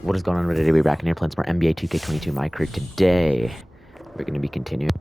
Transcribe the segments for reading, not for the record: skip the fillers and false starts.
What is going on today? We're back in here playing some more NBA 2K22 MyCareer. Today, we're going to be continuing.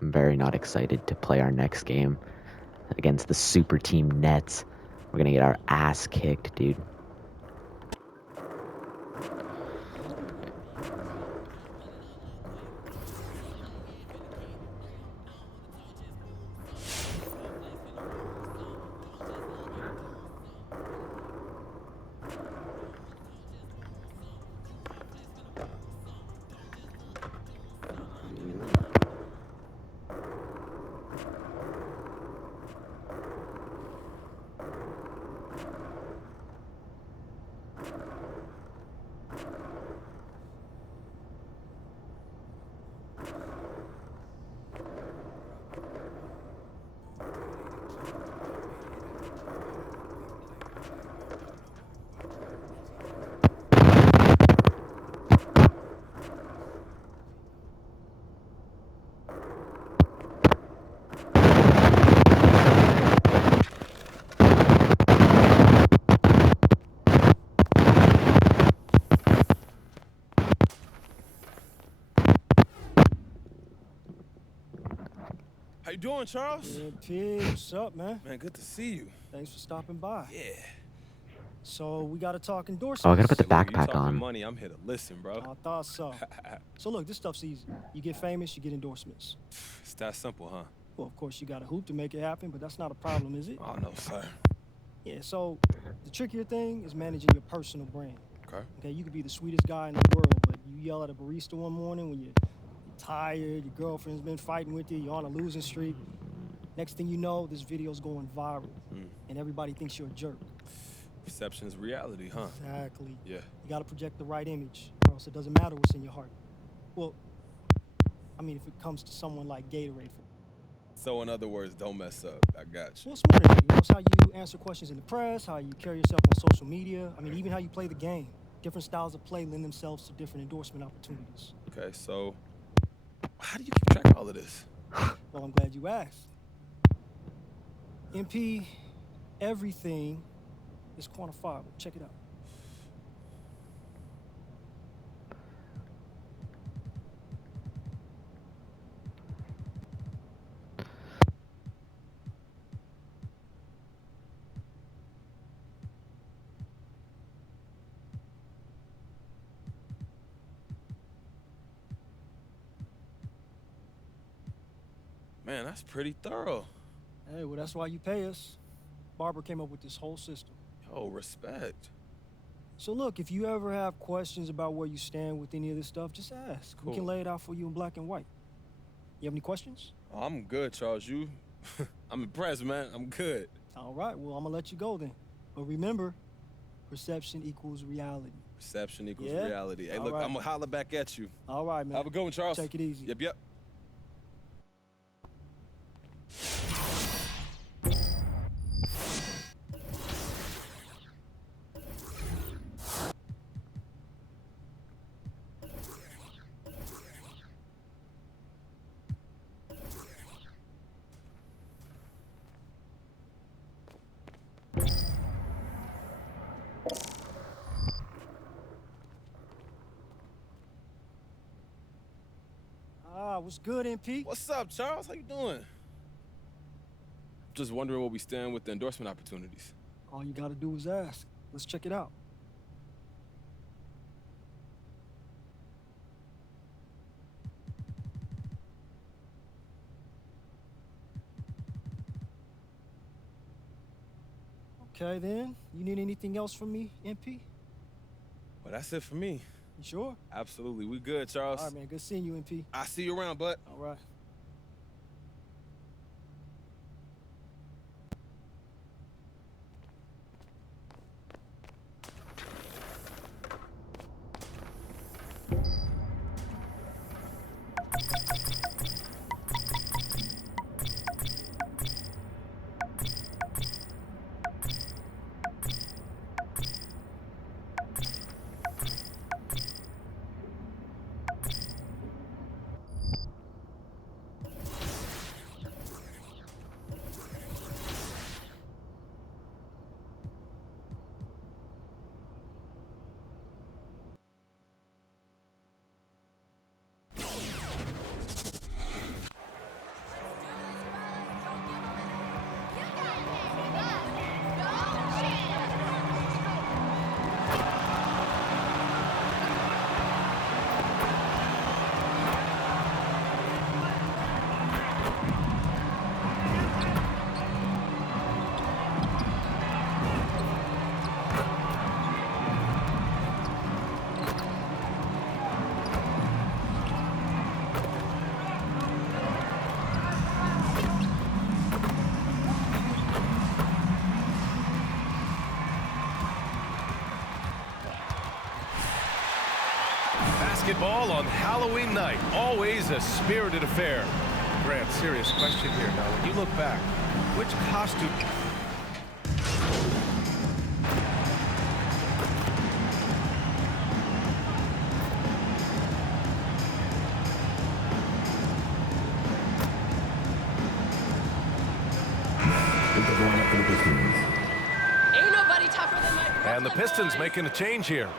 I'm very not excited to play our next game against the super team Nets. We're going to get our ass kicked, dude. How you doing, Charles? Yeah, Pig, what's up, man? Man, good to see you. Thanks for stopping by. Yeah. So we got to talk endorsements. Oh, I got to put the Hey, look, you backpack talking on. money, I'm here to listen, bro. I thought so. So look, this stuff's easy. You get famous, you get endorsements. It's that simple, huh? Well, of course, you got to hoop to make it happen, but that's not a problem, is it? Oh, no, sir. Yeah, so the trickier thing is managing your personal brand. Okay. Okay, you could be the sweetest guy in the world, but you yell at a barista one morning when you're tired, your girlfriend's been fighting with you, you're on a losing streak. Next thing you know, this video's going viral, and everybody thinks you're a jerk. Perception is reality, huh? Exactly. Yeah. You got to project the right image, or else it doesn't matter what's in your heart. Well, I mean, if it comes to someone like Gatorade. So, in other words, don't mess up. I got you. Well, it's more than that. You know, it's how you answer questions in the press, how you carry yourself on social media. I mean, even how you play the game. Different styles of play lend themselves to different endorsement opportunities. Okay, so how do you keep track of all of this? Well, I'm glad you asked. MP, everything is quantifiable. Check it out. Man, that's pretty thorough. Hey, well, that's why you pay us. Barbara came up with this whole system. Yo, respect. So look, if you ever have questions about where you stand with any of this stuff, just ask. Cool. We can lay it out for you in black and white. You have any questions? Oh, I'm good, Charles. You? I'm impressed, man. I'm good. All right, well, I'm gonna let you go then. But remember, perception equals reality. Perception equals Yeah? reality. Hey, All look, right. I'm gonna holler back at you. All right, man. Have a good one, Charles. Take it easy. Yep. What's good, MP? What's up, Charles? How you doing? Just wondering where we stand with the endorsement opportunities. All you gotta do is ask. Let's check it out. Okay, then. You need anything else from me, MP? Well, that's it for me. You sure? Absolutely. We good, Charles. All right, man. Good seeing you, MP. I'll see you around, bud. All right. Basketball on Halloween night, always a spirited affair. Grant, serious question here now. When you look back, which costume... Ain't nobody tougher than my Brooklyn And the Pistons boys. making a change here.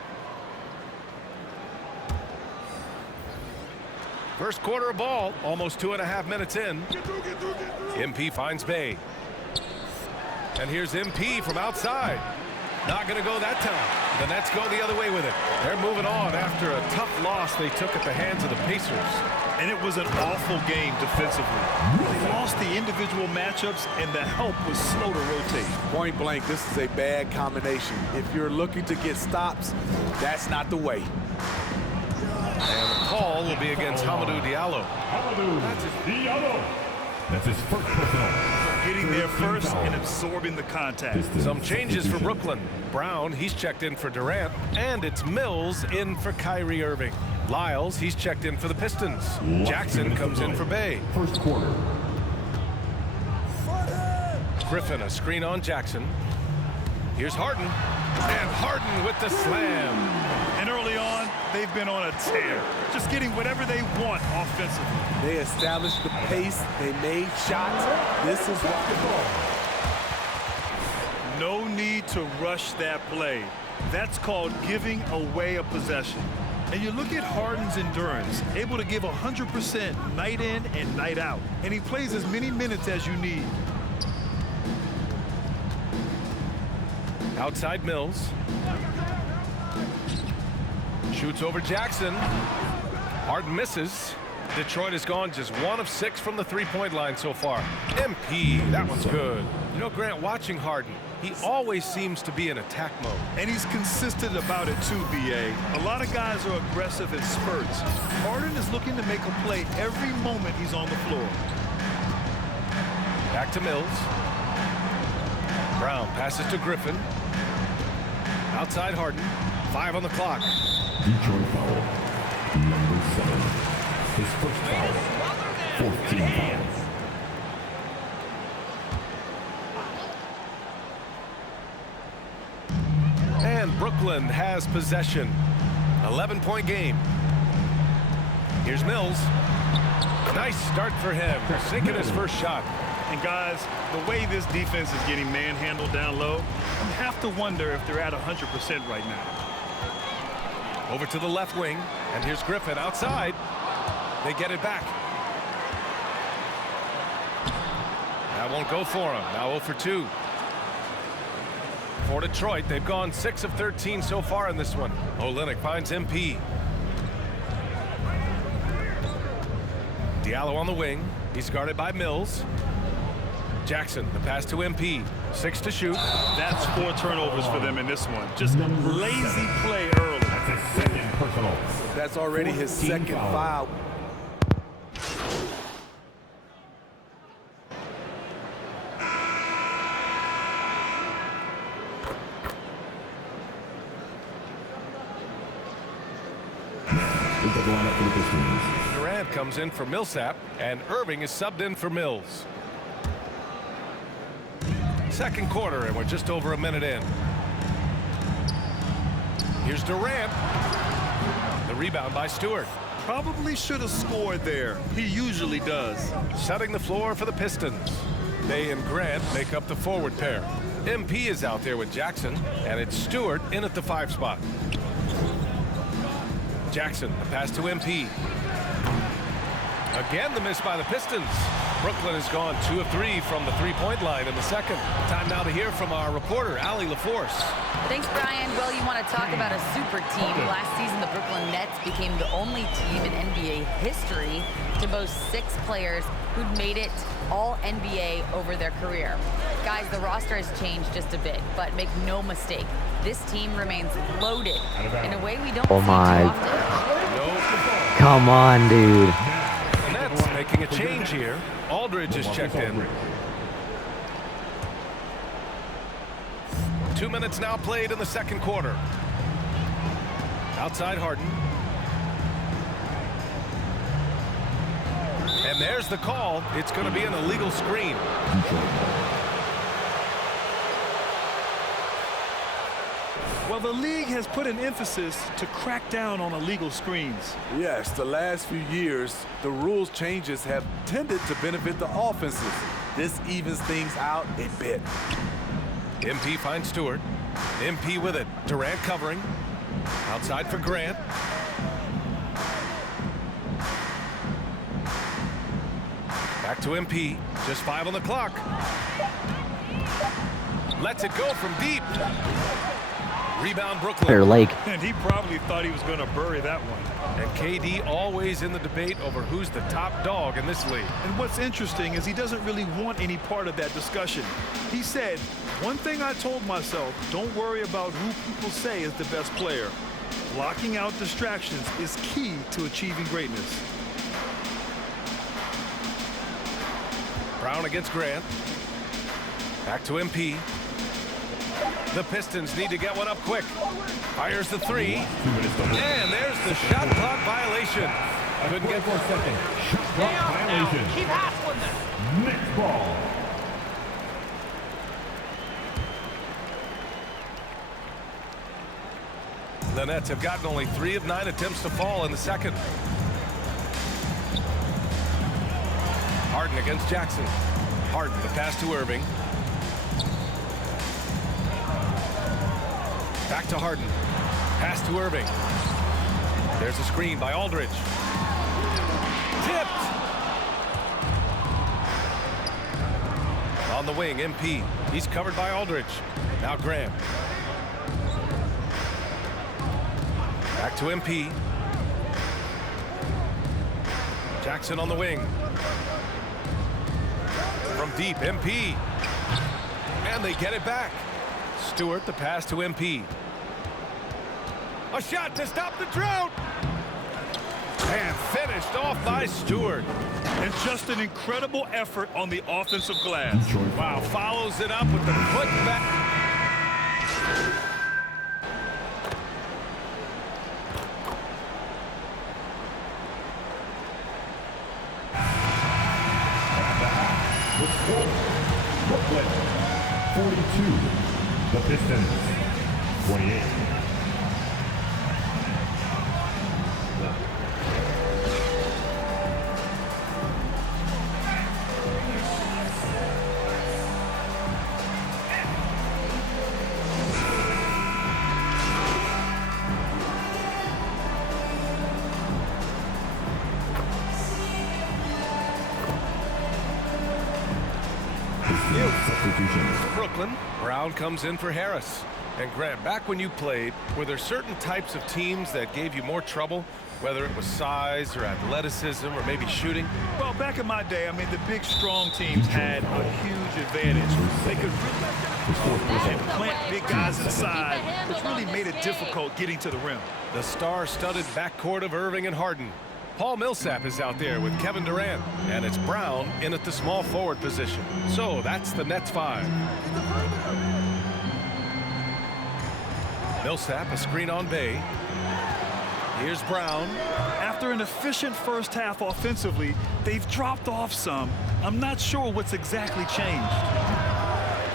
First quarter of ball, almost 2.5 minutes in. MP finds Bay. And here's MP from outside. Not going to go that time. The Nets go the other way with it. They're moving on after a tough loss they took at the hands of the Pacers. And it was an awful game defensively. They lost the individual matchups, and the help was slow to rotate. Point blank, this is a bad combination. If you're looking to get stops, that's not the way. And the call will be against Hamidou Diallo. That's his first personal. Getting there first and absorbing the contact. Some changes for Brooklyn. Brown, he's checked in for Durant. And it's Mills in for Kyrie Irving. Lyles, he's checked in for the Pistons. Jackson comes in for Bay. First quarter. Griffin, a screen on Jackson. Here's Harden. And Harden with the slam. And early on, they've been on a tear. Just getting whatever they want offensively. They established the pace. They made shots. This is why. No need to rush that play. That's called giving away a possession. And you look at Harden's endurance, able to give 100% night in and night out. And he plays as many minutes as you need. Outside Mills. Shoots over Jackson. Harden misses. Detroit has gone just 1 of 6 from the three-point line so far. MP, that one's good. You know, Grant, watching Harden, he always seems to be in attack mode. And he's consistent about it too, B.A. A lot of guys are aggressive in spurts. Harden is looking to make a play every moment he's on the floor. Back to Mills. Brown passes to Griffin. Outside Harden. 5 on the clock. Detroit foul. Number 7. His first foul. 14 fouls. And Brooklyn has possession. 11-point game. Here's Mills. Nice start for him. Sinking his first shot. And guys, the way this defense is getting manhandled down low, you have to wonder if they're at 100% right now. Over to the left wing, and here's Griffin outside. They get it back. That won't go for him. Now 0 for 2. For Detroit, they've gone 6 of 13 so far in this one. Olynyk finds MP. Diallo on the wing. He's guarded by Mills. Jackson, the pass to MP. 6 to shoot. That's 4 turnovers for them in this one. Just lazy play early. That's already his second foul. Durant comes in for Millsap, and Irving is subbed in for Mills. Second quarter, and we're just over a minute in. Here's Durant. The rebound by Stewart. Probably should have scored there. He usually does. Setting the floor for the Pistons. Bay and Grant make up the forward pair. MP is out there with Jackson, and it's Stewart in at the 5 spot. Jackson, the pass to MP. Again, the miss by the Pistons. Brooklyn has gone 2 of 3 from the three-point line in the second. Time now to hear from our reporter, Allie LaForce. Thanks, Brian. Well, you want to talk about a super team. Last season, the Brooklyn Nets became the only team in NBA history to boast 6 players who'd made it all NBA over their career. Guys, the roster has changed just a bit, but make no mistake, this team remains loaded in a way we don't see too often. Come on, dude. The Nets making a change here. Aldridge is checked in. 2 minutes now played in the second quarter. Outside Harden. And there's the call. It's going to be an illegal screen. Well, the league has put an emphasis to crack down on illegal screens. Yes, the last few years, the rules changes have tended to benefit the offenses. This evens things out a bit. MP finds Stewart. MP with it. Durant covering. Outside for Grant. Back to MP. Just 5 on the clock. Lets it go from deep. Rebound Brooklyn. Fair Lake. And he probably thought he was going to bury that one. And KD always in the debate over who's the top dog in this league. And what's interesting is he doesn't really want any part of that discussion. He said, one thing I told myself, don't worry about who people say is the best player. Blocking out distractions is key to achieving greatness. Brown against Grant. Back to MP. The Pistons need to get one up quick. Fires the 3. And there's the shot clock violation. Couldn't get for a second. Shot clock violation. Keep hassling them. Next ball. The Nets have gotten only 3 of 9 attempts to fall in the second. Harden against Jackson. Harden, the pass to Irving. Back to Harden. Pass to Irving. There's a screen by Aldridge. Tipped. On the wing, MP. He's covered by Aldridge. Now Graham. Back to MP. Jackson on the wing. From deep, MP. And they get it back. Stewart, the pass to MP. A shot to stop the drought. And finished off by Stewart. And just an incredible effort on the offensive glass. Wow, follows it up with the putback. Brooklyn 42. The Pistons 28. Brooklyn. Brown comes in for Harris. And Grant, back when you played, were there certain types of teams that gave you more trouble, whether it was size or athleticism or maybe shooting? Well, back in my day, I mean, the big, strong teams had a huge advantage. They could plant big guys inside, which really made it difficult getting to the rim. The star-studded backcourt of Irving and Harden. Paul Millsap is out there with Kevin Durant, and it's Brown in at the small forward position. So that's the Nets 5. Millsap, a screen on Bay. Here's Brown. After an efficient first half offensively, they've dropped off some. I'm not sure what's exactly changed.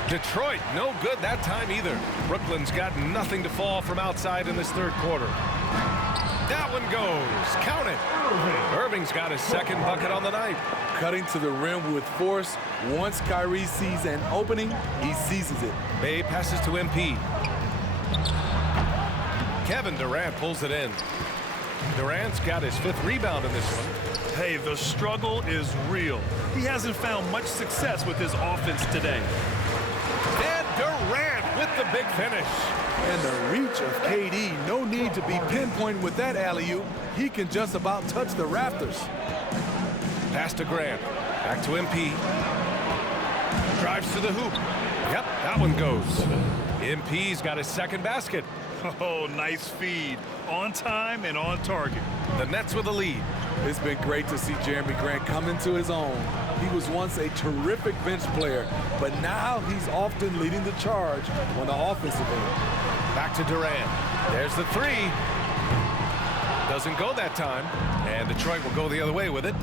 Detroit, no good that time either. Brooklyn's got nothing to fall from outside in this third quarter. That one goes. Count it. Irving's got his second bucket on the night. Cutting to the rim with force. Once Kyrie sees an opening, he seizes it. Bay passes to MP. Kevin Durant pulls it in. Durant's got his 5th rebound in this one. Hey, the struggle is real. He hasn't found much success with his offense today. And Durant with the big finish. And the reach of KD, no need to be pinpoint with that alley-oop. He can just about touch the rafters. Pass to Grant. Back to MP. Drives to the hoop. Yep, that one goes. MP's got his second basket. Oh, nice feed. On time and on target. The Nets with a lead. It's been great to see Jeremy Grant come into his own. He was once a terrific bench player, but now he's often leading the charge on the offensive end. Back to Durant. There's the 3. Doesn't go that time. And Detroit will go the other way with it.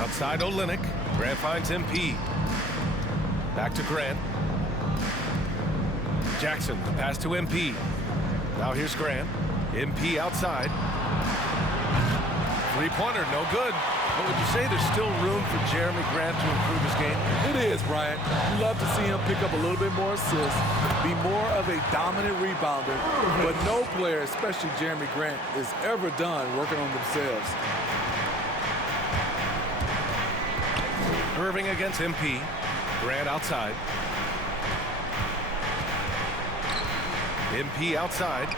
Outside Olynyk. Grant finds MP. Back to Grant. Jackson, the pass to MP. Now here's Grant. MP outside. Three-pointer, no good. But would you say there's still room for Jeremy Grant to improve his game? It is, Brian. You love to see him pick up a little bit more assists, be more of a dominant rebounder, but no player, especially Jeremy Grant, is ever done working on themselves. Irving against MP. Grant outside. MP outside.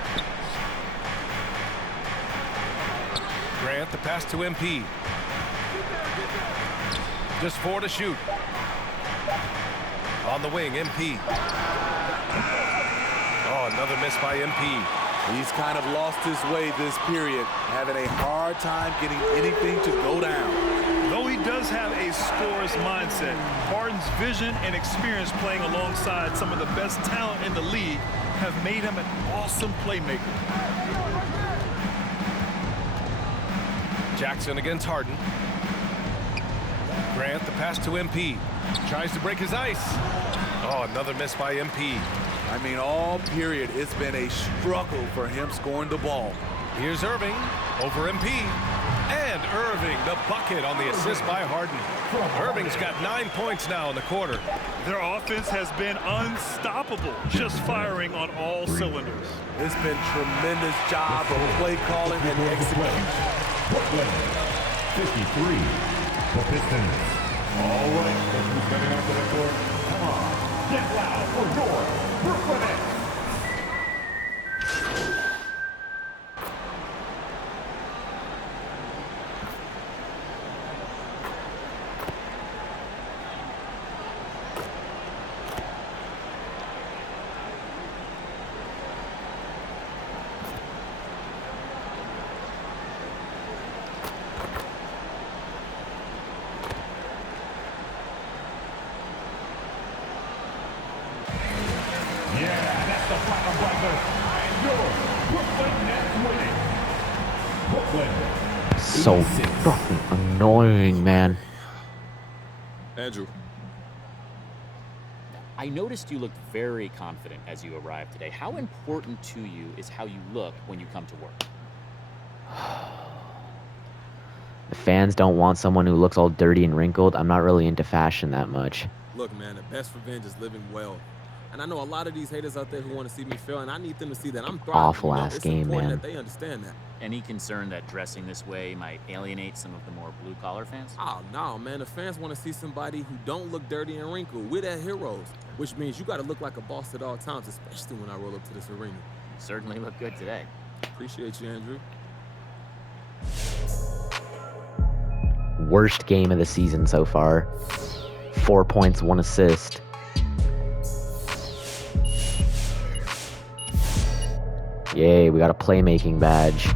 Grant, the pass to MP. Just 4 to shoot. On the wing, MP. Oh, another miss by MP. He's kind of lost his way this period, having a hard time getting anything to go down. Though he does have a scorer's mindset, Harden's vision and experience playing alongside some of the best talent in the league have made him an awesome playmaker. Jackson against Harden. Grant, the pass to MP. Tries to break his ice. Oh, another miss by MP. I mean, all period, it's been a struggle for him scoring the ball. Here's Irving over MP. And Irving, the bucket on the assist by Harden. Irving's got 9 points now in the quarter. Their offense has been unstoppable, just firing on all cylinders. It's been tremendous job of play calling and execution. Brooklyn, 53. The Pistons. All right, who's coming onto the court? Come on, get loud for your Brooklyn Nets. So fucking annoying, man. Andrew. I noticed you looked very confident as you arrived today. How important to you is how you look when you come to work? The fans don't want someone who looks all dirty and wrinkled. I'm not really into fashion that much. Look, man, the best revenge is living well. And I know a lot of these haters out there who want to see me fail, and I need them to see that I'm thriving. Awful ass it's game, important man. that they understand that. Any concern that dressing this way might alienate some of the more blue-collar fans? Oh, no, man. The fans want to see somebody who don't look dirty and wrinkled. We're their heroes, which means you got to look like a boss at all times, especially when I roll up to this arena. You certainly look good today. Appreciate you, Andrew. Worst game of the season so far. 4 points, 1 assist. Yay, we got a playmaking badge.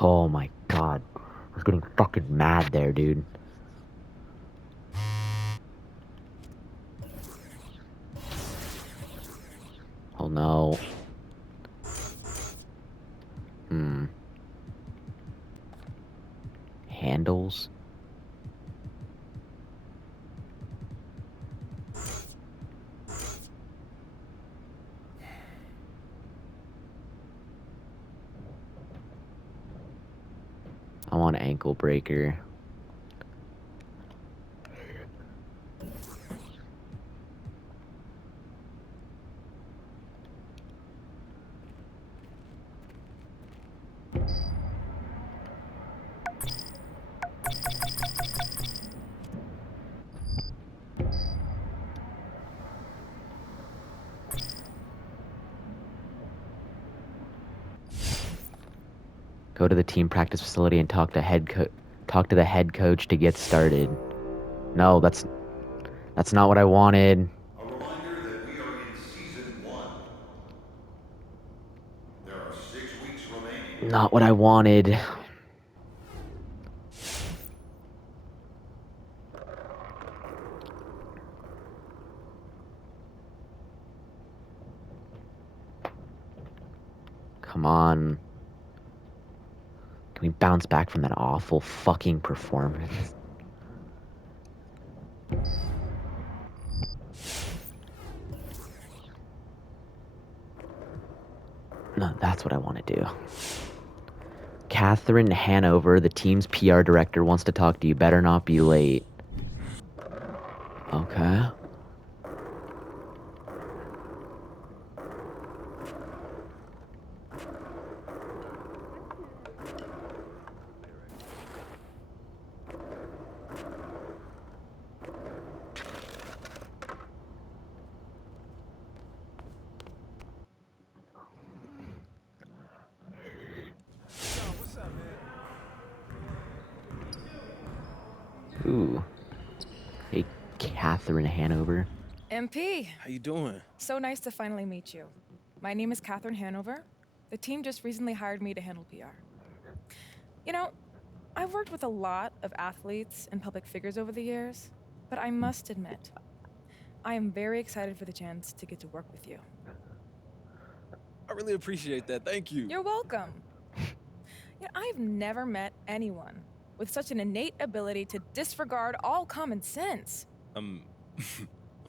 Oh my god. I was getting fucking mad there, dude. Oh no. Handles? I want ankle breaker. Go to the team practice facility and talk to the head coach to get started. No, that's not what I wanted. A reminder that we are in season 1. There are 6 weeks remaining. Not what I wanted. Come on. Can we bounce back from that awful fucking performance? No, that's what I want to do. Catherine Hanover, the team's PR director, wants to talk to you. Better not be late. Okay. Ooh. Hey, Catherine Hanover. MP. How you doing? So nice to finally meet you. My name is Catherine Hanover. The team just recently hired me to handle PR. You know, I've worked with a lot of athletes and public figures over the years, but I must admit, I am very excited for the chance to get to work with you. I really appreciate that. Thank you. You're welcome. I've never met anyone with such an innate ability to disregard all common sense. I'm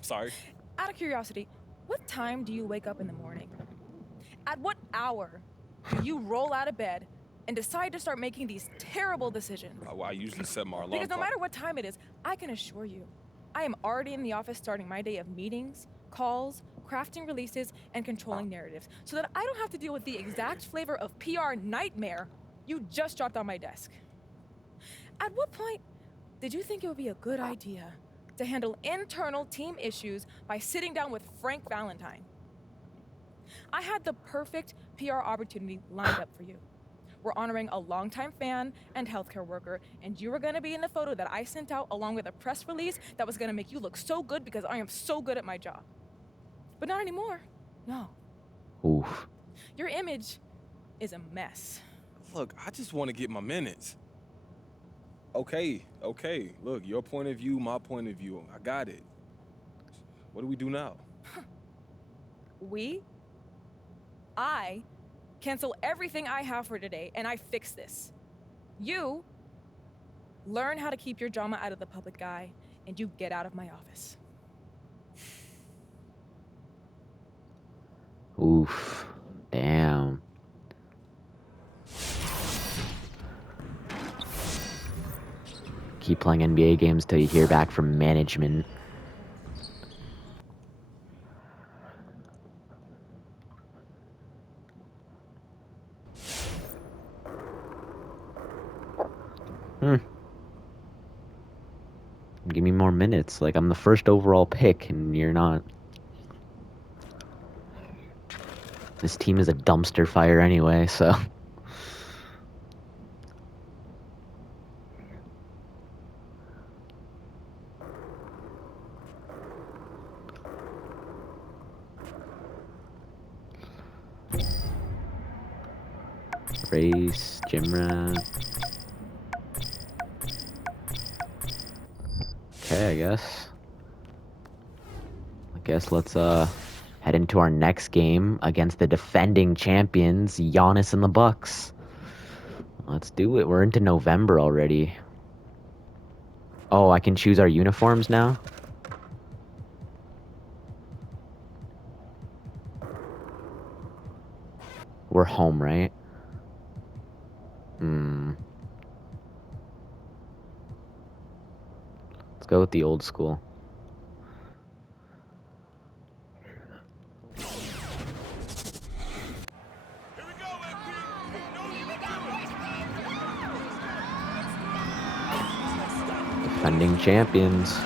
sorry. Out of curiosity, what time do you wake up in the morning? At what hour do you roll out of bed and decide to start making these terrible decisions? Well, I usually set my alarm Because no clock. matter what time it is, I can assure you, I am already in the office starting my day of meetings, calls, crafting releases, and controlling narratives, so that I don't have to deal with the exact flavor of PR nightmare you just dropped on my desk. At what point did you think it would be a good idea to handle internal team issues by sitting down with Frank Valentine? I had the perfect PR opportunity lined up for you. We're honoring a longtime fan and healthcare worker, and you were gonna be in the photo that I sent out along with a press release that was gonna make you look so good because I am so good at my job. But not anymore. No. Oof. Your image is a mess. Look, I just want to get my minutes. Okay. Look, your point of view, my point of view. I got it. What do we do now? I cancel everything I have for today, and I fix this. You learn how to keep your drama out of the public eye, and you get out of my office. Oof. Damn. Keep playing NBA games till you hear back from management. Give me more minutes. Like, I'm the first overall pick, and you're not. This team is a dumpster fire anyway, so. Race, gym rat. Okay, I guess let's head into our next game against the defending champions, Giannis and the Bucks. Let's do it. We're into November already. Oh, I can choose our uniforms now? We're home, right? Let's go with the old school. Defending champions.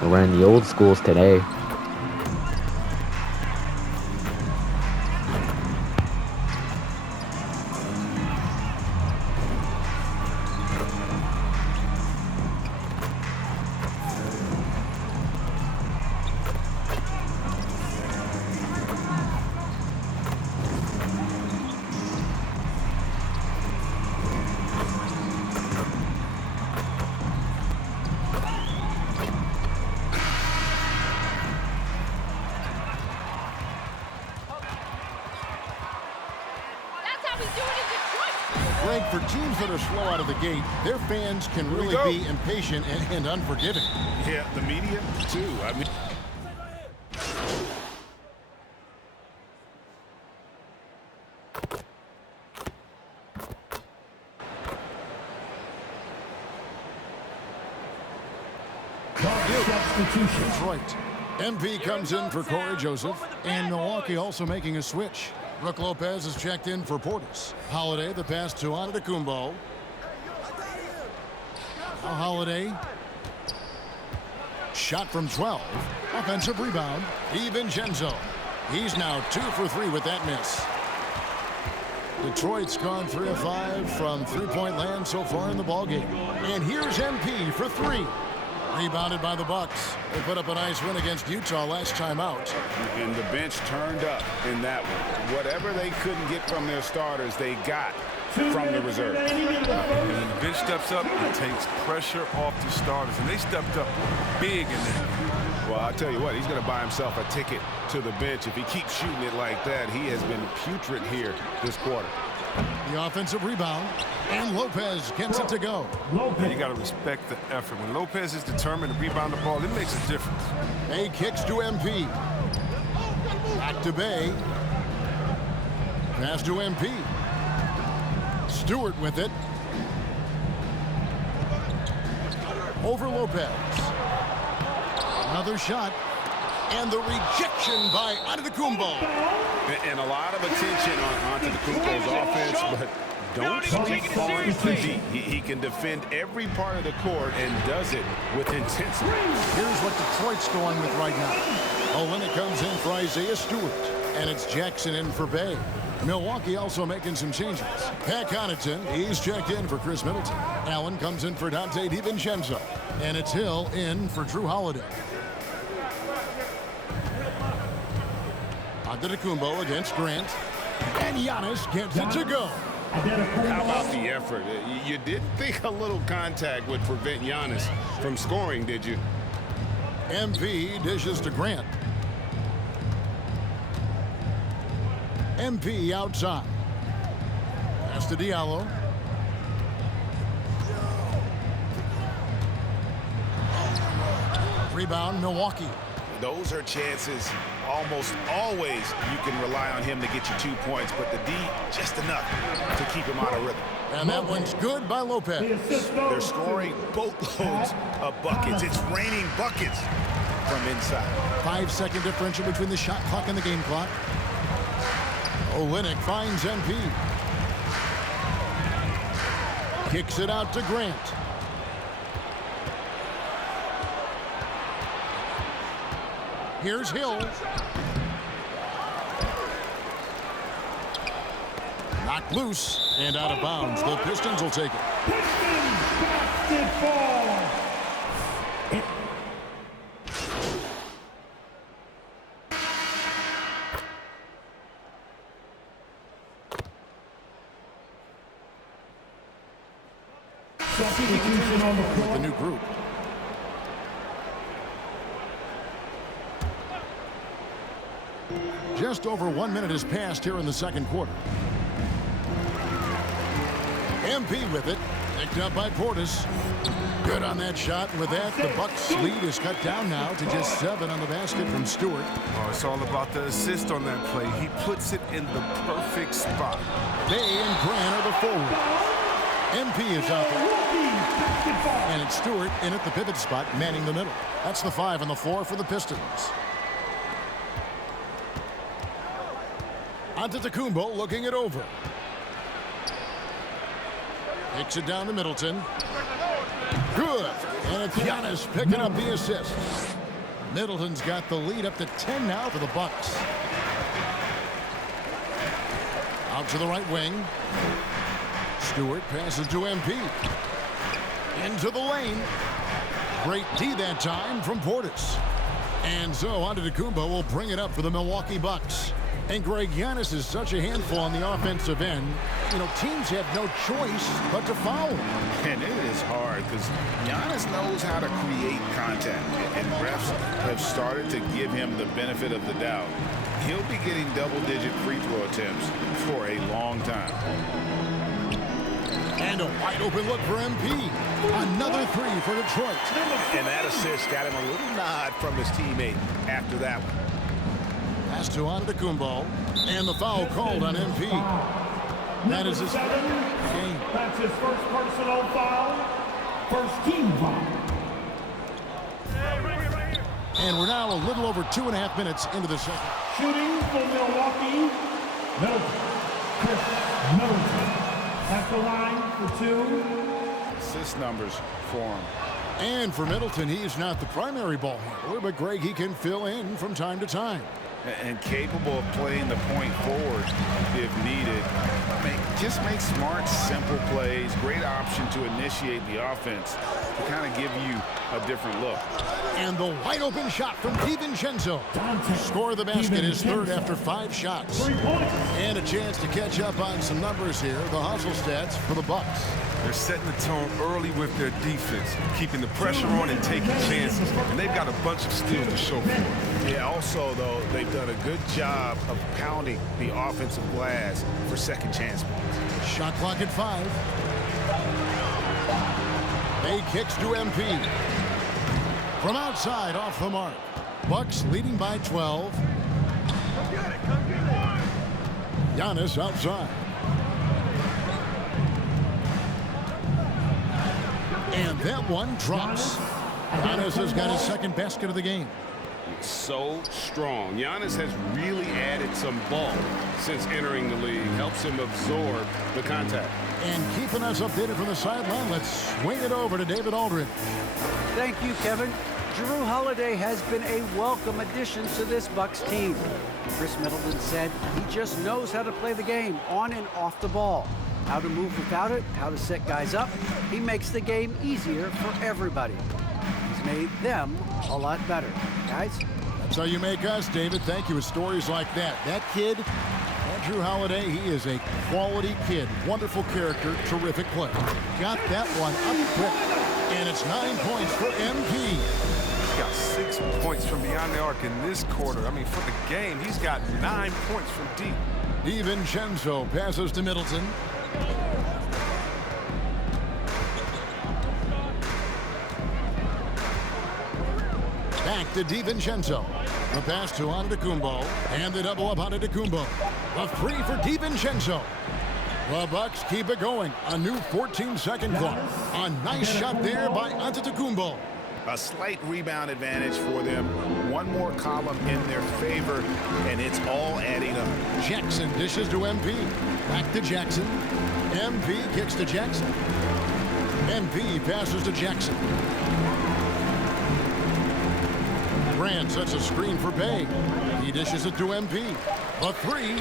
We're wearing the old schools today. Greg, for teams that are slow out of the gate, their fans can really be impatient and unforgiving. Yeah, the media, too. I mean... Detroit. MP comes in for Corey Joseph, and Milwaukee also making a switch. Brook Lopez is checked in for Portis. Holiday, the pass to Antetokounmpo. Holiday. Shot from 12. Offensive rebound. DiVincenzo. He's now 2 for 3 with that miss. Detroit's gone 3 of 5 from three-point land so far in the ballgame. And here's MP for 3. Rebounded by the Bucks. They put up a nice win against Utah last time out. And the bench turned up in that one. Whatever they couldn't get from their starters, they got from the reserve. And when the bench steps up, it takes pressure off the starters. And they stepped up big in that. Well, I'll tell you what, he's going to buy himself a ticket to the bench. If he keeps shooting it like that, he has been putrid here this quarter. The offensive rebound, and Lopez gets it to go. You got to respect the effort. When Lopez is determined to rebound the ball, it makes a difference. Bay kicks to MP. Back to Bay. Pass to MP. Stewart with it. Over Lopez. Another shot. And the rejection by Antetokounmpo. And a lot of attention on Antetokounmpo's offense, but don't sleep falling too deep. He can defend every part of the court and does it with intensity. Here's what Detroit's going with right now. Olynyk comes in for Isaiah Stewart, and it's Jackson in for Bay. Milwaukee also making some changes. Pat Connaughton, he's checked in for Chris Middleton. Allen comes in for Dante DiVincenzo, and it's Hill in for Drew Holiday. Antetokounmpo against Grant, and Giannis gets it to go. How about the effort? You didn't think a little contact would prevent Giannis from scoring, did you? MP dishes to Grant. MP outside. Pass to Diallo. Rebound, Milwaukee. those are chances almost always you can rely on him to get you 2 points, but the D, just enough to keep him out of rhythm. And that one's good by Lopez. They're scoring boatloads of buckets. It's raining buckets from inside. 5-second differential between the shot clock and the game clock. Olynyk finds MP. Kicks it out to Grant. Here's Hill. Knocked loose and out of bounds. The Pistons will take it. Pistons basketball. Substitution on the With floor. the new group. Just over 1 minute has passed here in the second quarter. MP with it. Picked up by Portis. Good on that shot. And with that, the Bucks' lead is cut down now to just 7 on the basket from Stewart. Oh, it's all about the assist on that play. He puts it in the perfect spot. Bay and Grant are the forwards. MP is out there. And it's Stewart in at the pivot spot, manning the middle. That's the 5 on the floor for the Pistons. Antetokounmpo looking it over. Kicks it down to Middleton. Good. And it's Giannis picking up the assist. Middleton's got the lead up to 10 now for the Bucks. Out to the right wing. Stewart passes to MP. Into the lane. Great D that time from Portis. And so Antetokounmpo will bring it up for the Milwaukee Bucks. And Greg, Giannis is such a handful on the offensive end. You know, teams have no choice but to foul him. And it is hard because Giannis knows how to create contact. And refs have started to give him the benefit of the doubt. He'll be getting double-digit free throw attempts for a long time. And a wide open look for MP. Another 3 for Detroit. And that assist got him a little nod from his teammate after that one. Pass to Antetokounmpo. And the foul called on MP. That is his Number 7. game. That's his first personal foul. First team foul. And we're now a little over 2.5 minutes into the second. Shooting for Milwaukee. Middleton. Chris Middleton. At the line for 2. Assist numbers for him. And for Middleton, he's not the primary ball handler, but Greg, he can fill in from time to time. And capable of playing the point forward if needed. Just make smart, simple plays. Great option to initiate the offense to kind of give you a different look. And the wide open shot from DiVincenzo. Score of the basket is third after 5 shots. And a chance to catch up on some numbers here. The hustle stats for the Bucks. They're setting the tone early with their defense, keeping the pressure on and taking chances. And they've got a bunch of steals to show for it. Yeah, also, though, they've done a good job of pounding the offensive glass for second chance points. Shot clock at 5. Bay kicks to MP. From outside, off the mark. Bucks leading by 12. Giannis outside. And that one drops. Giannis has got his second basket of the game. So strong. Giannis has really added some bulk since entering the league. Helps him absorb the contact. And keeping us updated from the sideline, let's swing it over to David Aldridge. Thank you, Kevin. Jrue Holiday has been a welcome addition to this Bucks team. Chris Middleton said he just knows how to play the game on and off the ball. How to move without it, how to set guys up. He makes the game easier for everybody. He's made them a lot better. Guys? That's how you make us, David. Thank you with stories like that. That kid, Jrue Holiday, he is a quality kid. Wonderful character, terrific player. Got that one up quick. And it's 9 points for MP. He's got 6 points from beyond the arc in this quarter. I mean, for the game, he's got 9 points from deep. DiVincenzo passes to Middleton. Back Back to DiVincenzo. The pass to Antetokounmpo. And the double up on Antetokounmpo. The three for DiVincenzo. The Bucks keep it going. A new 14-second clock. A nice shot there by Antetokounmpo. A slight rebound advantage for them. One more column in their favor, and it's all adding up. Jackson dishes to MP. Back to Jackson. MP kicks to Jackson. MP passes to Jackson. Grant sets a screen for Bay. He dishes it to MP. A three.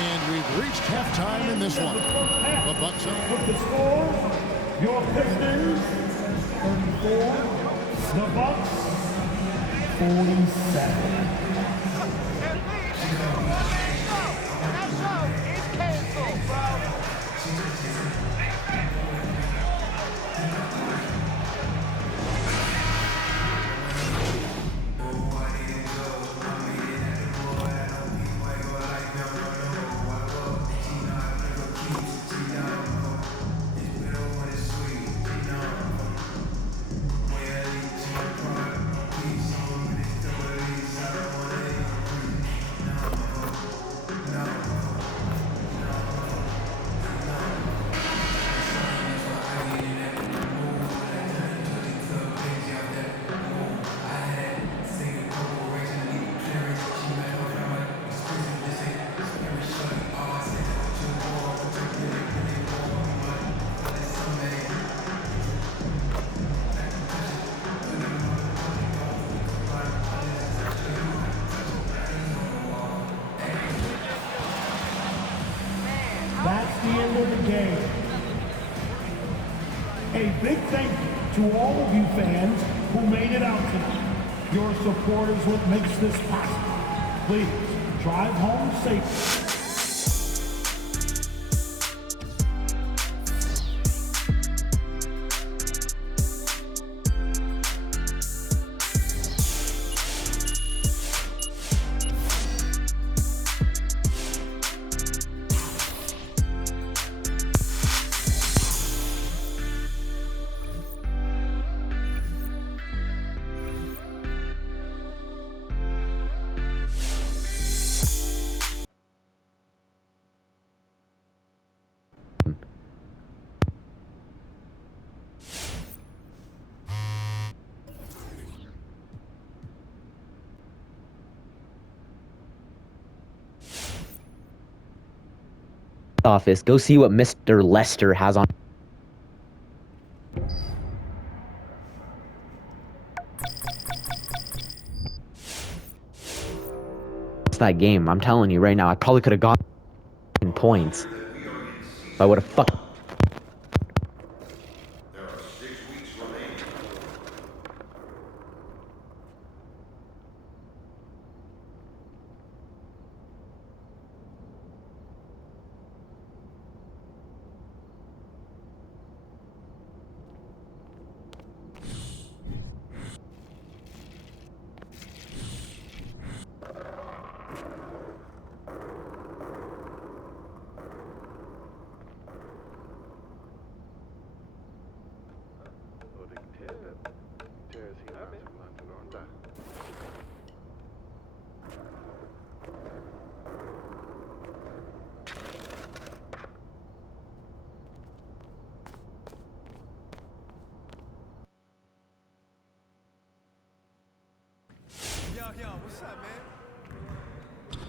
And we've reached halftime in this one. The Bucks up. With the score, your Pistons 34, the Bucks 47. That's the end of the game. A big thank you to all of you fans who made it out tonight. Your support is what makes this possible. Please, drive home safely. Office. Go see what Mr. Lester has on. It's that game. I'm telling you right now, I probably could have gotten points. If I would have fucked. There are 6 weeks remaining. Yo, what's up, man?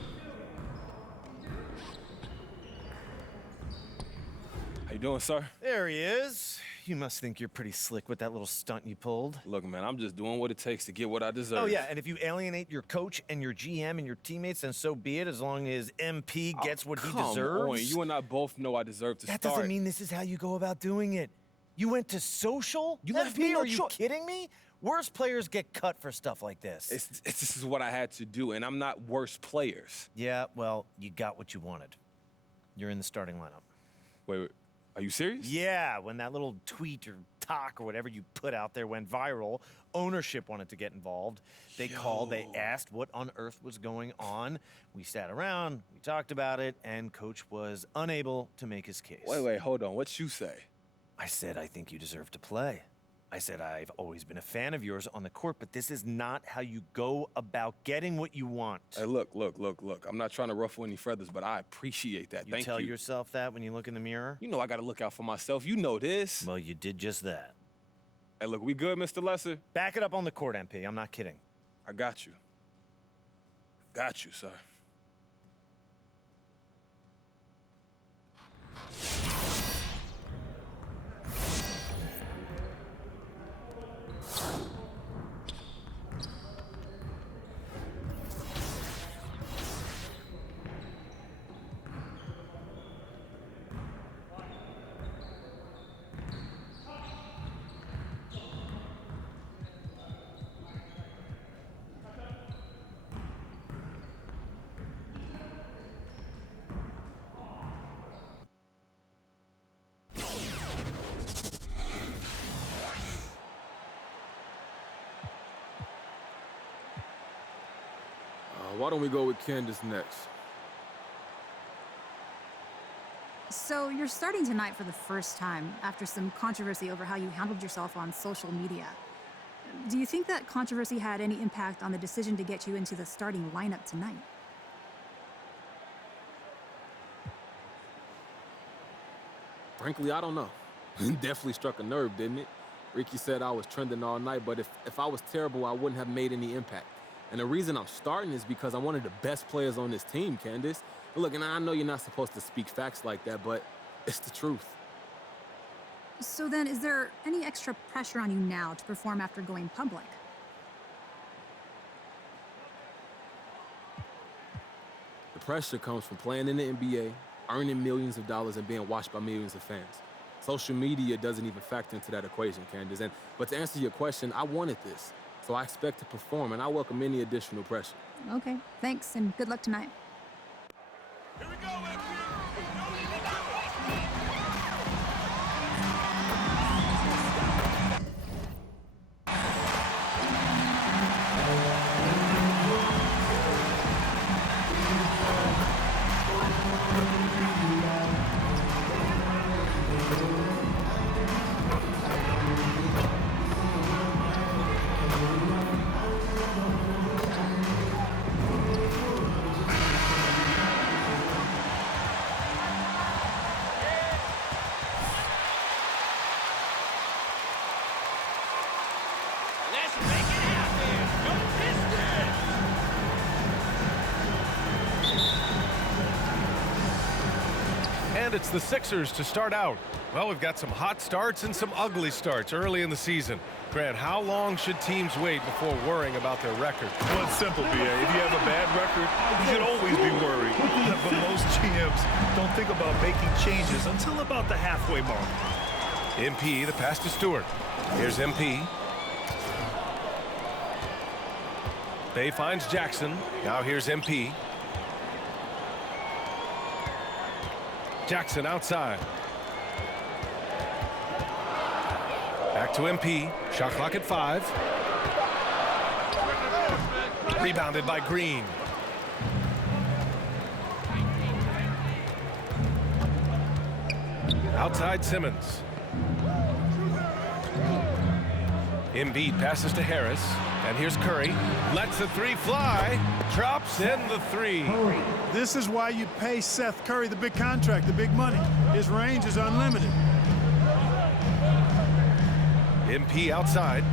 How you doing, sir? There he is. You must think you're pretty slick with that little stunt you pulled. Look, man, I'm just doing what it takes to get what I deserve. Oh, yeah, and if you alienate your coach and your GM and your teammates, then so be it, as long as MP gets what he deserves. Come on, you and I both know I deserve to That start. doesn't mean this is how you go about doing it. You went to social? You MP, left me no are you choice. kidding me? Worst players get cut for stuff like this. This is what I had to do, and I'm not worse players. Yeah, well, you got what you wanted. You're in the starting lineup. Wait, are you serious? Yeah, when that little tweet or talk or whatever you put out there went viral, ownership wanted to get involved. They called, they asked what on earth was going on. We sat around, we talked about it, and Coach was unable to make his case. Wait, hold on. What'd you say? I said, I think you deserve to play. I said I've always been a fan of yours on the court, but this is not how you go about getting what you want. Hey, look. I'm not trying to ruffle any feathers, but I appreciate that. You Thank you. tell yourself that when you look in the mirror? You know I got to look out for myself. You know this. Well, you did just that. Hey, look, we good, Mr. Lesser? Back it up on the court, MP. I'm not kidding. I got you. Got you, sir. Why don't we go with Candace next? So you're starting tonight for the first time after some controversy over how you handled yourself on social media. Do you think that controversy had any impact on the decision to get you into the starting lineup tonight? Frankly, I don't know. Definitely struck a nerve, didn't it? Ricky said I was trending all night, but if I was terrible, I wouldn't have made any impact. And the reason I'm starting is because I'm one of the best players on this team, Candace. Look, and I know you're not supposed to speak facts like that, but it's the truth. So then, is there any extra pressure on you now to perform after going public? The pressure comes from playing in the NBA, earning millions of dollars, and being watched by millions of fans. Social media doesn't even factor into that equation, Candace. But to answer your question, I wanted this. So I expect to perform, and I welcome any additional pressure. Okay, thanks, and good luck tonight. Here we go, And it's the Sixers to start out. Well, we've got some hot starts and some ugly starts early in the season. Grant, how long should teams wait before worrying about their record? Well, it's simple, BA. If you have a bad record, you should always be worried. But most GMs don't think about making changes until about the halfway mark. MP, the pass to Stewart. Here's MP. Bay finds Jackson. Now here's MP. Jackson outside. Back to MP. Shot clock at 5. Rebounded by Green. Outside Simmons. Embiid passes to Harris. And here's Curry. Lets the three fly. Drops in the 3. This is why you pay Seth Curry the big contract, the big money. His range is unlimited. MP outside.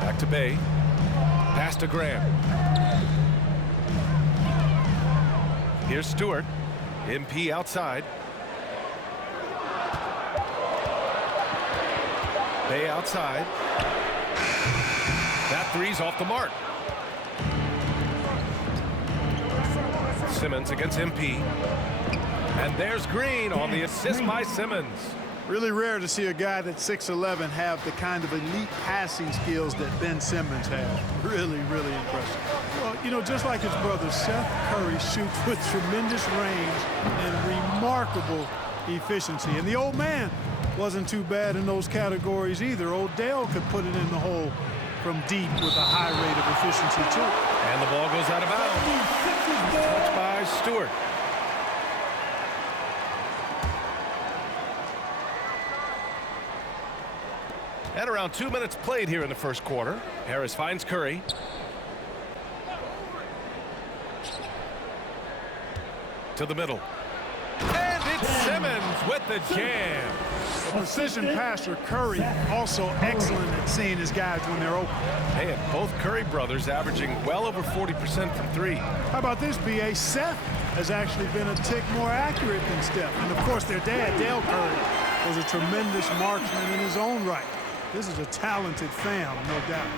Back to Bay. Pass to Graham. Here's Stewart. MP outside. Bay outside. That three's off the mark. Simmons against MP. And there's Green on the assist by Simmons. Really rare to see a guy that's 6'11" have the kind of elite passing skills that Ben Simmons had. Really, really impressive. Well, you know, just like his brother, Seth Curry shoots with tremendous range and remarkable efficiency. And the old man wasn't too bad in those categories either. Odell could put it in the hole from deep with a high rate of efficiency, too. And the ball goes out of bounds. Touched by Stewart. And around 2 minutes played here in the first quarter. Harris finds Curry. To the middle. And it's Simmons with the jam. A precision passer, Curry, also excellent at seeing his guys when they're open. Hey, and both Curry brothers averaging well over 40% from three. How about this, B.A.? Seth has actually been a tick more accurate than Steph. And, of course, their dad, Dale Curry, was a tremendous marksman in his own right. This is a talented fam, no doubt.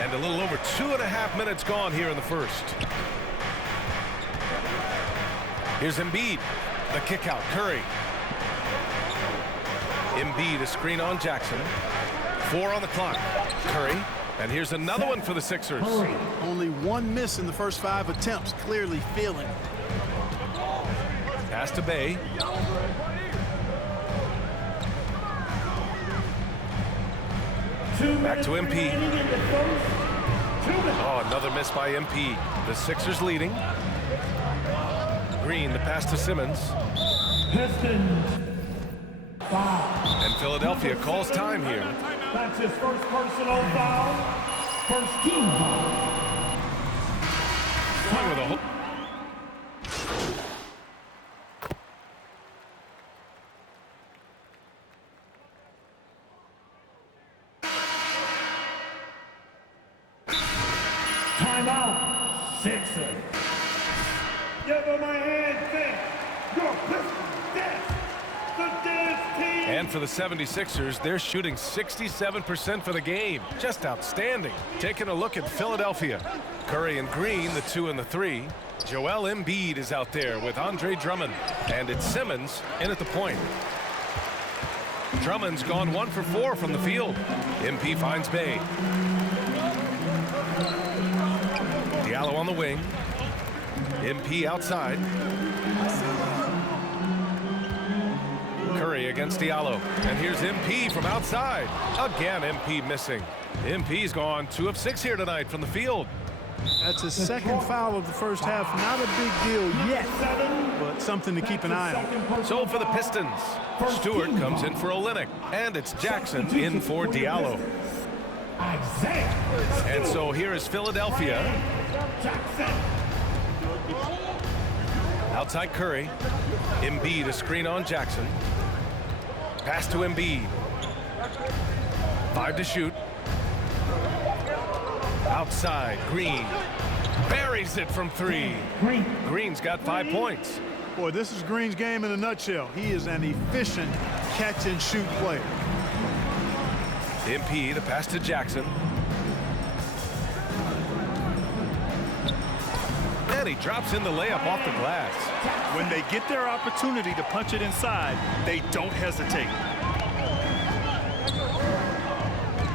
And a little over 2.5 minutes gone here in the first. Here's Embiid. The kick out. Curry. Embiid, a screen on Jackson. 4 on the clock. Curry. And here's another one for the Sixers. Only one miss in the first 5 attempts. Clearly feeling it. Pass to Bay. Back to MP. Oh, another miss by MP. The Sixers leading. Green, the pass to Simmons. And Philadelphia calls time here. That's his first personal foul. First team foul. Playing with a hook. Timeout. Sixers. Give him a hand dance. Your Pistons dance. The dance team. And for the 76ers, they're shooting 67% for the game. Just outstanding. Taking a look at Philadelphia. Curry and Green, the 2 and the 3. Joel Embiid is out there with Andre Drummond. And it's Simmons in at the point. Drummond's gone 1 for 4 from the field. MP finds Bay. Diallo on the wing. MP outside. Curry against Diallo. And here's MP from outside. Again, MP missing. MP's gone 2 of 6 here tonight from the field. That's his second foul of the first half. Not a big deal yet, but something to keep an eye on. So for the Pistons, Stewart comes in for Olynyk. And it's Jackson in for Diallo. And so here is Philadelphia. Outside Curry. Embiid, a screen on Jackson. Pass to Embiid. 5 to shoot. Outside, Green. Buries it from 3. Green's got 5 points. Boy, this is Green's game in a nutshell. He is an efficient catch-and-shoot player. MP, the pass to Jackson. And he drops in the layup off the glass. When they get their opportunity to punch it inside, they don't hesitate.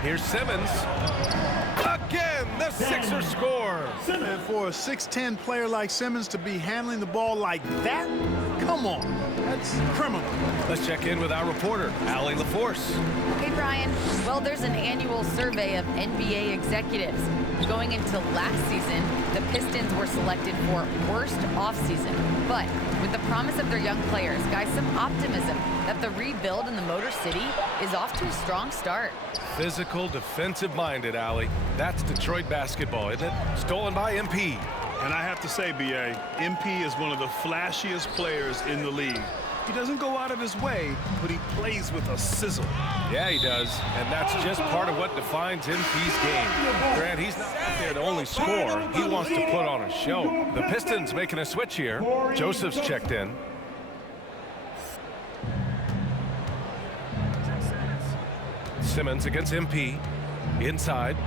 Here's Simmons. Again, the Sixers score. And for a 6'10 player like Simmons to be handling the ball like that, come on, that's criminal. Let's check in with our reporter, Allie LaForce. Hey, Brian. Well, there's an annual survey of NBA executives. Going into last season, the Pistons were selected for worst offseason. But with the promise of their young players, guys, some optimism that the rebuild in the Motor City is off to a strong start. Physical, defensive-minded, Allie. That's Detroit basketball, isn't it? Stolen by MP. And I have to say, B.A., MP is one of the flashiest players in the league. He doesn't go out of his way, but he plays with a sizzle. Yeah, he does. And that's just part of what defines MP's game. Grant, he's not there to only score. He wants to put on a show. The Pistons making a switch here. Joseph's checked in. Simmons against MP. Inside.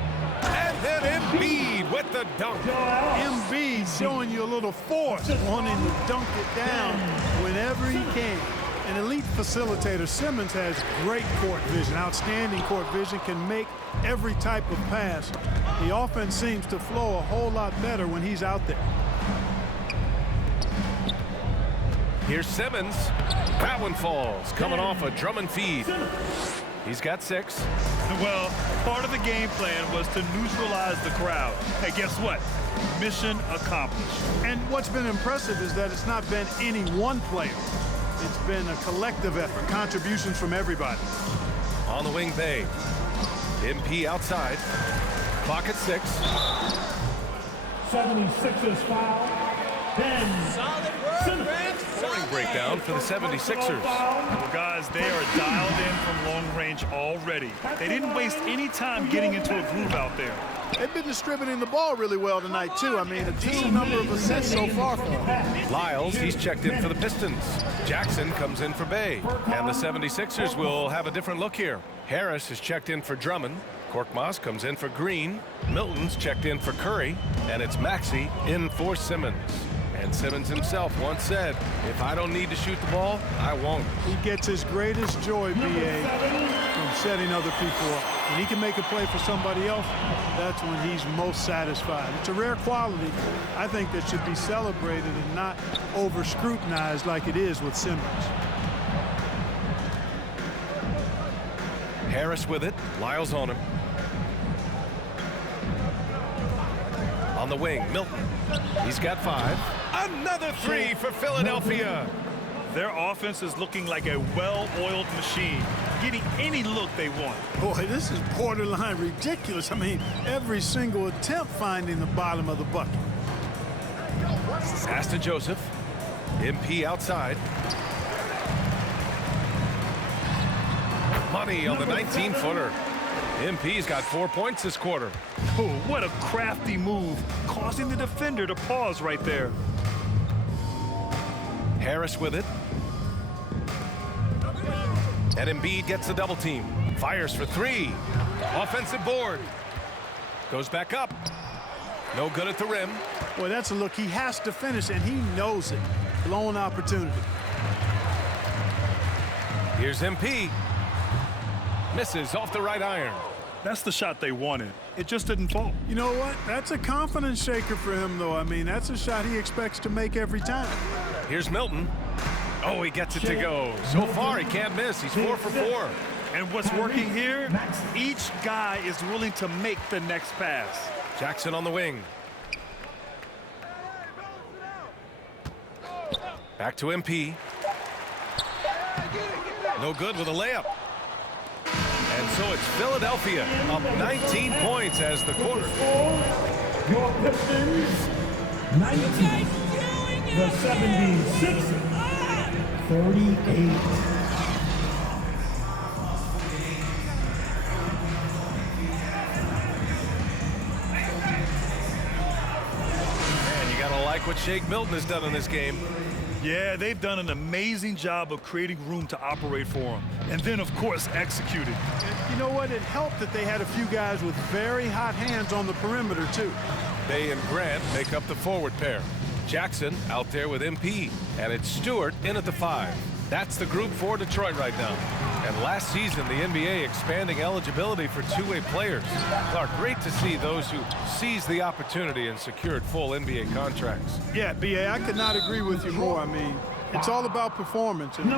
And then Embiid with the dunk. Embiid showing you a little force, wanting to dunk it down whenever he can. An elite facilitator, Simmons has great court vision, outstanding court vision, can make every type of pass. The offense seems to flow a whole lot better when he's out there. Here's Simmons. That one falls, coming off a Drummond feed. He's got 6. Well, part of the game plan was to neutralize the crowd. Hey, guess what? Mission accomplished. And what's been impressive is that it's not been any one player. It's been a collective effort, contributions from everybody. On the wing, Bay. MP outside. Clock at 6. 76ers foul. Then Solid work, Rex. Scoring breakdown for the 76ers. Well, guys, they are dialed in from long range already. They didn't waste any time getting into a groove out there. They've been distributing the ball really well tonight, too. I mean, a decent number of assists so far for them. Lyles, he's checked in for the Pistons. Jackson comes in for Bay. And the 76ers will have a different look here. Harris is checked in for Drummond. Korkmaz comes in for Green. Milton's checked in for Curry. And it's Maxey in for Simmons. And Simmons himself once said, if I don't need to shoot the ball, I won't. He gets his greatest joy, BA, from setting other people up. When he can make a play for somebody else, that's when he's most satisfied. It's a rare quality, I think, that should be celebrated and not over-scrutinized like it is with Simmons. Harris with it. Lyles on him. On the wing, Milton. He's got 5. Another 3 for Philadelphia. Their offense is looking like a well-oiled machine, getting any look they want. Boy, this is borderline ridiculous. I mean, every single attempt finding the bottom of the bucket. Pass to Joseph. MP outside. Money on the 19-footer. MP's got 4 points this quarter. Oh, what a crafty move, causing the defender to pause right there. Harris with it. And Embiid gets the double team. Fires for 3. Offensive board. Goes back up. No good at the rim. Boy, that's a look he has to finish, and he knows it. Blown opportunity. Here's MP. Misses off the right iron. That's the shot they wanted. It just didn't fall. You know what? That's a confidence shaker for him, though. I mean, that's a shot he expects to make every time. Here's Milton. Oh, he gets it to go. So far, he can't miss. He's 4 for 4. And what's working here? Each guy is willing to make the next pass. Jackson on the wing. Back to MP. No good with a layup. And so it's Philadelphia up 19 points as the quarter. Your Pistons, 19. The 76ers, 38. Man, you gotta like what Shake Milton has done in this game. Yeah, they've done an amazing job of creating room to operate for him. And then, of course, executing. You know what? It helped that they had a few guys with very hot hands on the perimeter, too. Bay and Grant make up the forward pair. Jackson out there with MP. And it's Stewart in at the 5. That's the group for Detroit right now. And last season, the NBA expanding eligibility for two-way players. Clark, great to see those who seized the opportunity and secured full NBA contracts. Yeah, B.A., I could not agree with you more. I mean, it's all about performance. And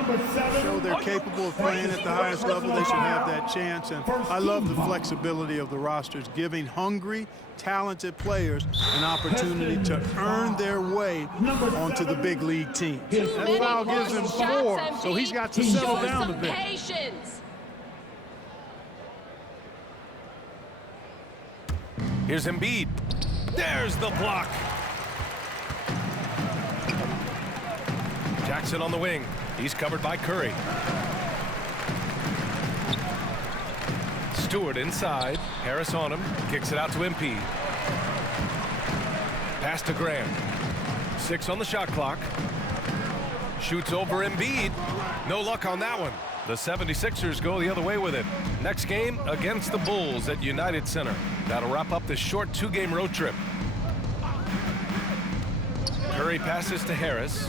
show they're capable of playing at the highest level, they should have that chance. And I love the flexibility of the rosters, giving hungry, talented players an opportunity to earn their way onto the big league team. That foul gives him 4, so he's got to settle down a bit. Here's Embiid. There's the block. Jackson on the wing. He's covered by Curry. Stewart inside. Harris on him. Kicks it out to MP. Pass to Graham. 6 on the shot clock. Shoots over Embiid. No luck on that one. The 76ers go the other way with it. Next game against the Bulls at United Center. That'll wrap up this short 2-game road trip. Curry passes to Harris.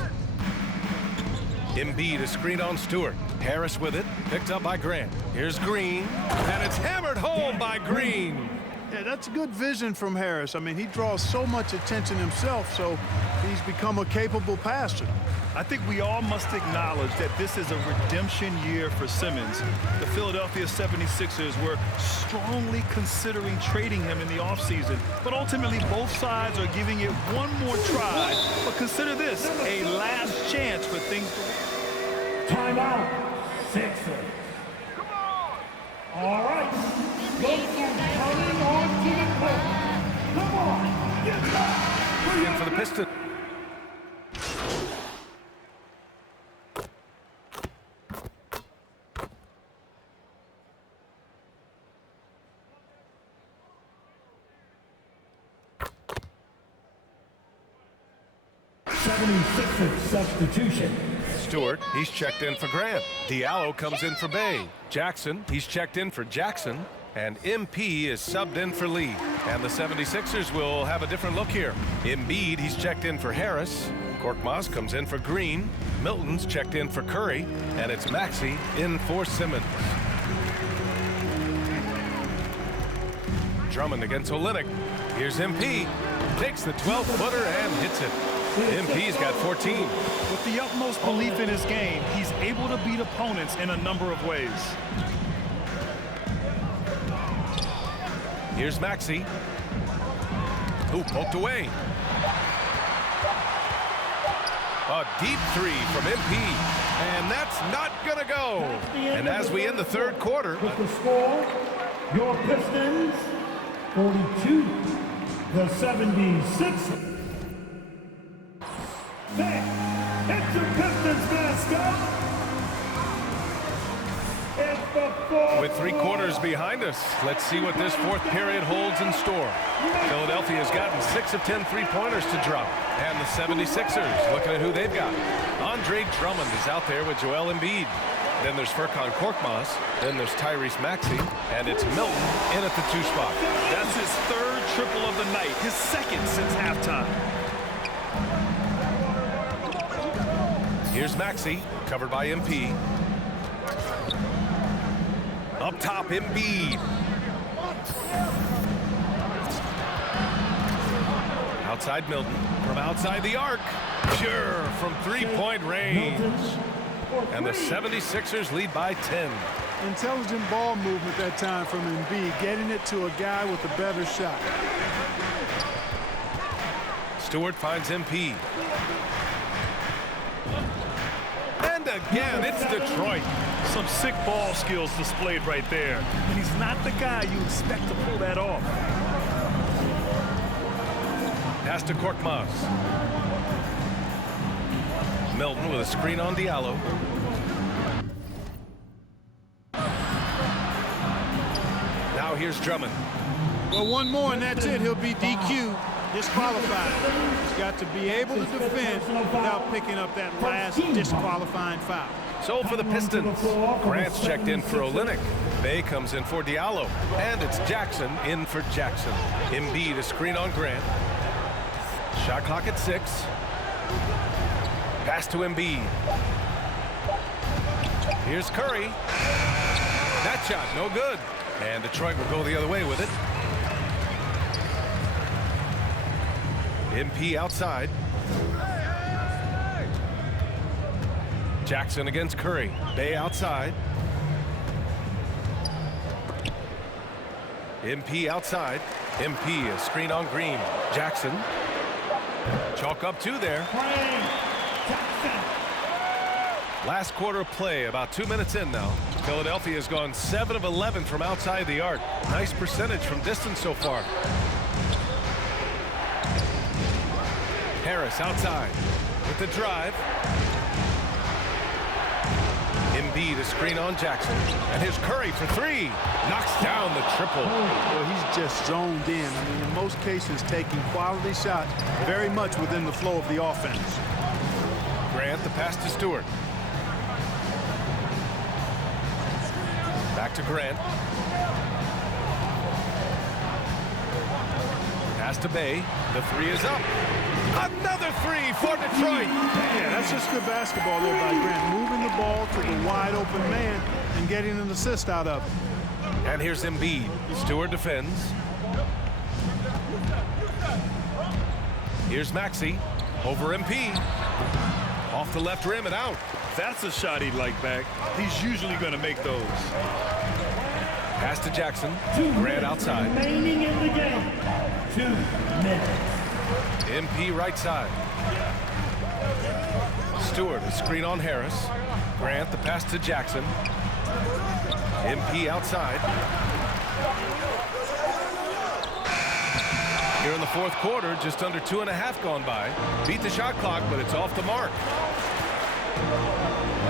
Embiid is screened on Stewart. Harris with it, picked up by Grant. Here's Green, and it's hammered home by Green. Yeah, that's good vision from Harris. I mean, he draws so much attention himself, so he's become a capable passer. I think we all must acknowledge that this is a redemption year for Simmons. The Philadelphia 76ers were strongly considering trading him in the offseason, but ultimately both sides are giving it one more try. But consider this, a last chance for things to... Timeout, Sixers. All right, looks are coming onto the court. Come on, get back. In for the Pistons. Substitution. Stewart, he's checked in for Grant. Diallo comes in for Bay. Jackson, he's checked in for Jackson. And MP is subbed in for Lee. And the 76ers will have a different look here. Embiid, he's checked in for Harris. Korkmaz comes in for Green. Milton's checked in for Curry. And it's Maxey in for Simmons. Drummond against Olynyk. Here's MP. Takes the 12-footer and hits it. MP's got 14. With the utmost belief in his game, he's able to beat opponents in a number of ways. Here's Maxey. Who poked away. A deep three from MP. And that's not going to go. And as we end the third quarter. With the score, your Pistons, 42. The 76ers. There, it's your Pistons mascot. It's the fourth. With 3 quarters behind us, let's see what this fourth period holds in store. Philadelphia's gotten 6 of 10 3-pointers to drop. And the 76ers, looking at who they've got. Andre Drummond is out there with Joel Embiid. Then there's Furkan Korkmaz. Then there's Tyrese Maxey. And it's Milton in at the 2 spot. That's his 3rd triple of the night, his 2nd since halftime. Here's Maxey, covered by MP. Up top, Embiid. Outside Milton, from outside the arc. Sure, from 3-point range. And the 76ers lead by 10. Intelligent ball movement that time from Embiid, getting it to a guy with a better shot. Stewart finds MP. And again, it's Detroit. Some sick ball skills displayed right there. And he's not the guy you expect to pull that off. Pass to Korkmaz. Milton with a screen on Diallo. Now here's Drummond. Well, one more and that's it. He'll be DQ'd, disqualified. He's got to be able to defend without picking up that last disqualifying foul. So for the Pistons, Grant's checked in for Olynyk. Bay comes in for Diallo. And it's Jackson in for Jackson. Embiid a screen on Grant. Shot clock at 6. Pass to Embiid. Here's Curry. That shot, no good. And Detroit will go the other way with it. MP outside. Jackson against Curry. Bay outside. MP outside. MP a screen on Green. Jackson. Chalk up 2 there. Last quarter of play, about 2 minutes in now. Philadelphia has gone 7 of 11 from outside the arc. Nice percentage from distance so far. Harris outside with the drive. Embiid a screen on Jackson. And here's Curry for 3. Knocks down the triple. Well, he's just zoned in. I mean, in most cases, taking quality shots very much within the flow of the offense. Grant the pass to Stewart. Back to Grant. Pass to Bay. The 3 is up. Another 3 for Detroit. Yeah, that's just good basketball there by Grant. Moving the ball to the wide open man and getting an assist out of it. And here's Embiid. Stewart defends. Here's Maxey. Over MP. Off the left rim and out. That's a shot he'd like back. He's usually going to make those. Pass to Jackson. Grant outside. Remaining in the game. 2 minutes. MP right side. Stewart a screen on Harris. Grant, the pass to Jackson. MP outside. Here in the fourth quarter, just under 2.5 gone by. Beat the shot clock, but it's off the mark.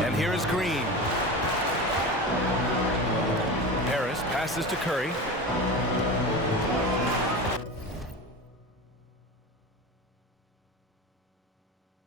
And here is Green. Harris passes to Curry.